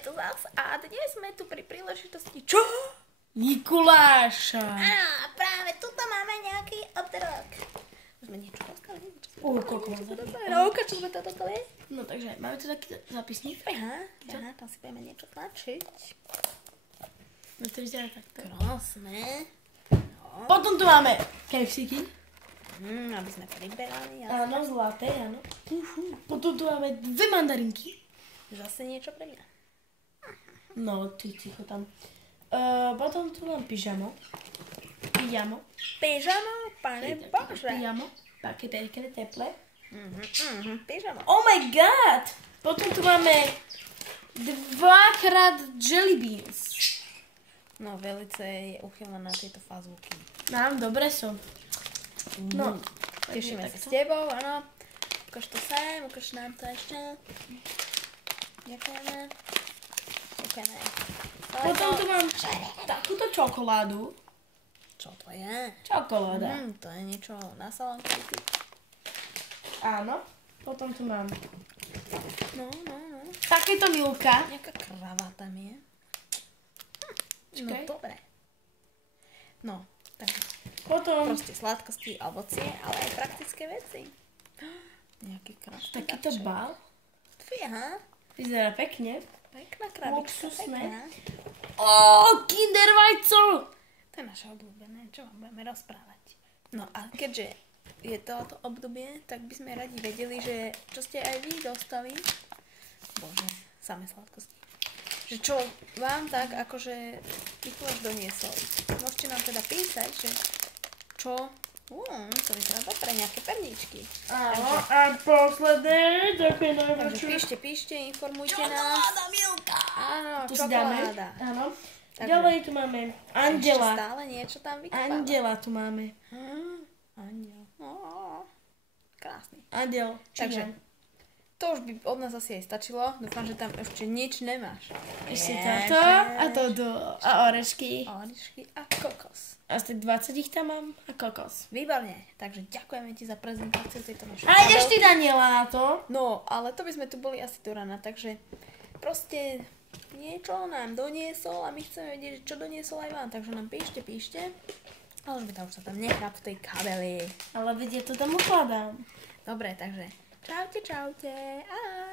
tu zas a dnes sme tu pri príležitosti čo? Mikuláša. Áno, práve tuto máme nejaký obdrok. Už sme niečo dostali? Koľko mám za to? No, čo sme to dostali? No takže, máme tu taký zápisník. Aha, tam si budeme niečo tlačiť. No to vyzerá takto. Krásne. Potom tu máme KFCky. Aby sme priberali. Áno, zlaté, áno. Potom tu máme 2 mandarinky. Zase niečo pre mňa. No, ty ticho tam. Potom tu mám pyžamo. Pyjamo, pane Bože. pyjamo. Také pekné, teplé. Pyžamo. Oh my god! Potom tu máme 2-krát jelly beans. No, velice je uchylná na tieto fazulky. Mám, dobre som. No, Tešíme sa s tebou, áno. Ukáž to sem, ukáž nám to ešte. Ďakujeme. Ďakujeme. Potom tu mám takúto čokoládu. Čo to je? Čokoláda. To je niečo na salónku. Áno. Potom tu mám No. takéto Milka. Nejaká krava tam je. No, Čakaj. dobre. No, tak Potom proste sladkosti, ovocie, ale aj praktické veci. Nejaký krásny takýto darček. bal. Fíha, Vyzerá pekne. pekná krabička, Luxusné. pekná. Kinder vajco. To je naše obľúbené, čo vám budeme rozprávať. No a keďže je toto obdobie, tak by sme radi vedeli, že čo ste aj vy dostali. Bože, samé sladkosti. Že čo vám tak akože Mikuláš doniesol. Môžete nám teda písať, že čo... to vyzerá dobre, nejaké perničky. Áno, a posledné, také Takže píšte, informujte nás. Čokoláda Milka. Áno, Tu si dáme. čokoláda. Áno. Takže- Ďalej tu máme Ešte Andela. stále niečo tam vykopáva. Andela tu máme. Andiel. Krásny. Andel. Takže to už by od nás asi aj stačilo. Dúfam, že tam ešte nič nemáš. Ešte toto a toto. A orešky. Orišky a kokos. Asi 20 ich tam mám a kokos. Výborne. Takže ďakujeme ti za prezentáciu tejto našej A ideš ty, Daniela, na to? No, ale to by sme tu boli asi do rana. Takže proste niečo nám doniesol a my chceme vedieť, čo doniesol aj vám. Takže nám píšte. Ale už sa tam nechá v tej kabeli. Ale veď ja to tam ukladám. Dobre, takže čaute. Ahoj.